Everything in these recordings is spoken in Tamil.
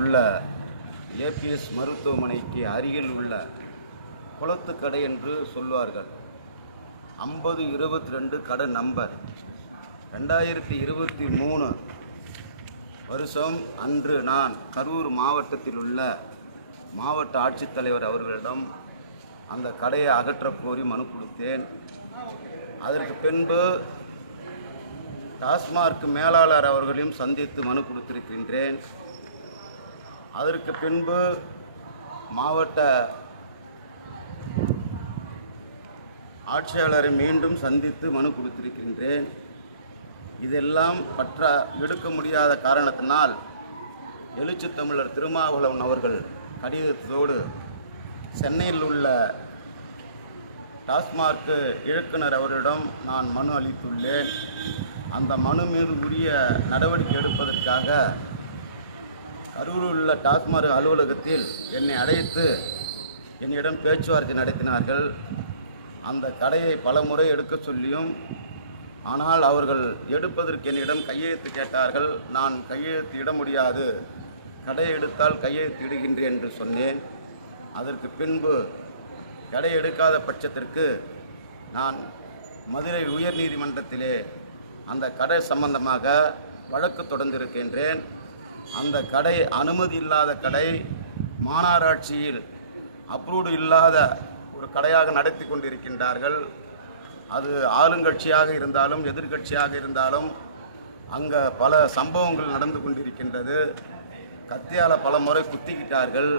உள்ள ஏபிஎஸ் மருத்துவமனைக்கு அருகில் உள்ள குளத்துக்கடை என்று சொல்வார்கள். 5022 கடை நம்பர். 2023 வருஷம் அன்று நான் கரூர் மாவட்டத்தில் உள்ள மாவட்ட ஆட்சித்தலைவர் அவர்களிடம் அந்த கடையை அகற்றக் கோரி மனு கொடுத்தேன். அதற்கு பின்பு டாஸ்மார்க் மேலாளர் அவர்களையும் சந்தித்து மனு கொடுத்திருக்கின்றேன். அதற்கு பின்பு மாவட்ட ஆட்சியாளரை மீண்டும் சந்தித்து மனு கொடுத்திருக்கின்றேன். இதெல்லாம் எடுக்க முடியாத காரணத்தினால் எழுச்சி தமிழர் திருமாவளவன் அவர்கள் கடிதத்தோடு சென்னையில் உள்ள டாஸ்மார்க் இயக்குனர் அவரிடம் நான் மனு அளித்துள்ளேன். அந்த மனு மீது உரிய நடவடிக்கை எடுப்பதற்காக கரூரில் உள்ள டாஸ்மார்க் அலுவலகத்தில் என்னை அழைத்து என்னிடம் பேச்சுவார்த்தை நடத்தினார்கள். அந்த கடையை பல முறை எடுக்க சொல்லியும் ஆனால் அவர்கள் எடுப்பதற்கு என்னிடம் கையெழுத்து கேட்டார்கள். நான் கையெழுத்து இட முடியாது, கடையை எடுத்தால் கையெழுத்து இடுகின்றேன் என்று சொன்னேன். அதற்கு பின்பு கடை எடுக்காத பட்சத்திற்கு நான் மதுரை உயர்நீதிமன்றத்திலே அந்த கடை சம்பந்தமாக வழக்கு தொடர்ந்திருக்கின்றேன். அந்த கடை அனுமதி இல்லாத கடை, மாநகராட்சியில் அப்ரூவ்டு இல்லாத ஒரு கடையாக நடத்தி கொண்டிருக்கின்றார்கள். அது ஆளுங்கட்சியாக இருந்தாலும் எதிர்கட்சியாக இருந்தாலும் அங்கே பல சம்பவங்கள் நடந்து கொண்டிருக்கின்றது. கத்தியால் பல முறை குத்திக்கிட்டார்கள்.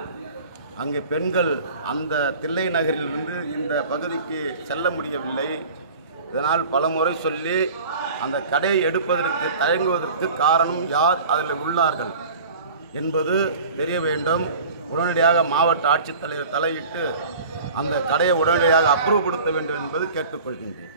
அங்கே பெண்கள் அந்த தில்லை நகரிலிருந்து இந்த பகுதிக்கு செல்ல முடியவில்லை. இதனால் பல முறை சொல்லி அந்த கடையை எடுப்பதற்கு தயங்குவதற்கு காரணம் யார் அதில் உள்ளார்கள் என்பது தெரிய வேண்டும். உடனடியாக மாவட்ட ஆட்சித்தலைவர் தலையிட்டு அந்த கடையை உடனடியாக அப்ரூவ் படுத்த வேண்டும் என்பது கேட்டுக்கொள்கின்றேன்.